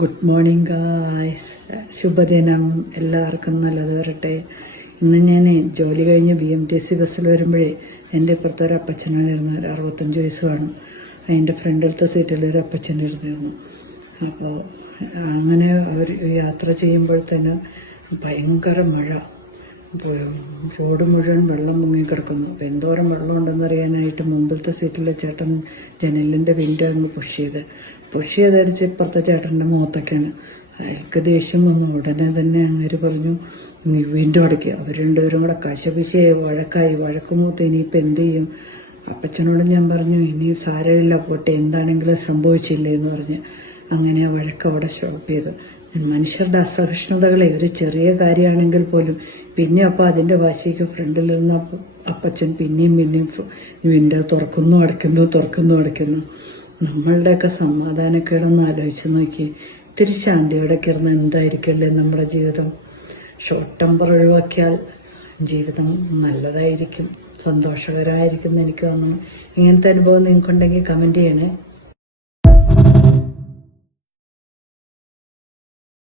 Good morning guys. ശുഭദിനം, എല്ലാവർക്കും നല്ലത് വരട്ടെ. ഇന്ന് ഞാൻ ജോലി കഴിഞ്ഞ് BMTC ബസ്സിൽ വരുമ്പോഴേ എൻ്റെ ഇപ്പുറത്തൊരു അപ്പച്ചനായിരുന്നു. ഒരു 65 വയസ്സ് കാണും. അതിൻ്റെ ഫ്രണ്ടിലത്തെ സീറ്റിലൊരു അപ്പച്ചനിരുന്നിരുന്നു. അപ്പോൾ അങ്ങനെ അവർ യാത്ര ചെയ്യുമ്പോഴത്തേന് ഭയങ്കര മഴ, റോഡ് മുഴുവൻ വെള്ളം മുങ്ങിക്കിടക്കുന്നു. അപ്പോൾ എന്തോരം വെള്ളം ഉണ്ടെന്നറിയാനായിട്ട് മുമ്പിലത്തെ സീറ്റിലെ ചേട്ടൻ ജനലിൻ്റെ വിൻഡോ അങ്ങ് പുഷ് ചെയ്തടിച്ച് ഇപ്പുറത്തെ ചേട്ടൻ്റെ മുഖത്തൊക്കെയാണ്. അയാൾക്ക് ദേഷ്യം വന്നു. ഉടനെ തന്നെ അങ്ങേര് പറഞ്ഞു, നീ വിൻഡോ അടയ്ക്കുക. അവർ രണ്ടുപേരും കൂടെ കശപിശയായി വഴക്കുമൂത്ത് ഇനിയിപ്പോൾ എന്ത് ചെയ്യും? അപ്പച്ചനോട് ഞാൻ പറഞ്ഞു, ഇനി സാരമില്ല, പോട്ടെ, എന്താണെങ്കിലും സംഭവിച്ചില്ലേ എന്ന് പറഞ്ഞ് അങ്ങനെ വഴക്ക് അവിടെ സ്റ്റോപ്പ് ചെയ്തു. മനുഷ്യരുടെ അസഹിഷ്ണുതകളെ ഒരു ചെറിയ കാര്യമാണെങ്കിൽ പോലും പിന്നെ അപ്പോൾ അതിൻ്റെ വാശിക്ക് ഫ്രണ്ടിലിരുന്ന അപ്പച്ചൻ പിന്നെയും വിൻഡോ തുറക്കുന്നു അടയ്ക്കുന്നു. നമ്മളുടെയൊക്കെ സമാധാനക്കേടൊന്ന് ആലോചിച്ച് നോക്കി. ഇത്തിരി ശാന്തിയോടൊക്കെ ഇരുന്ന് എന്തായിരിക്കുമല്ലേ നമ്മുടെ ജീവിതം. ഷോർട്ട് ടെമ്പർ ഒഴിവാക്കിയാൽ ജീവിതം നല്ലതായിരിക്കും, സന്തോഷകരമായിരിക്കും എന്ന് എനിക്ക് തോന്നുന്നു. ഇങ്ങനത്തെ അനുഭവം നിങ്ങൾക്കുണ്ടെങ്കിൽ കമൻറ്റ് ചെയ്യണേ.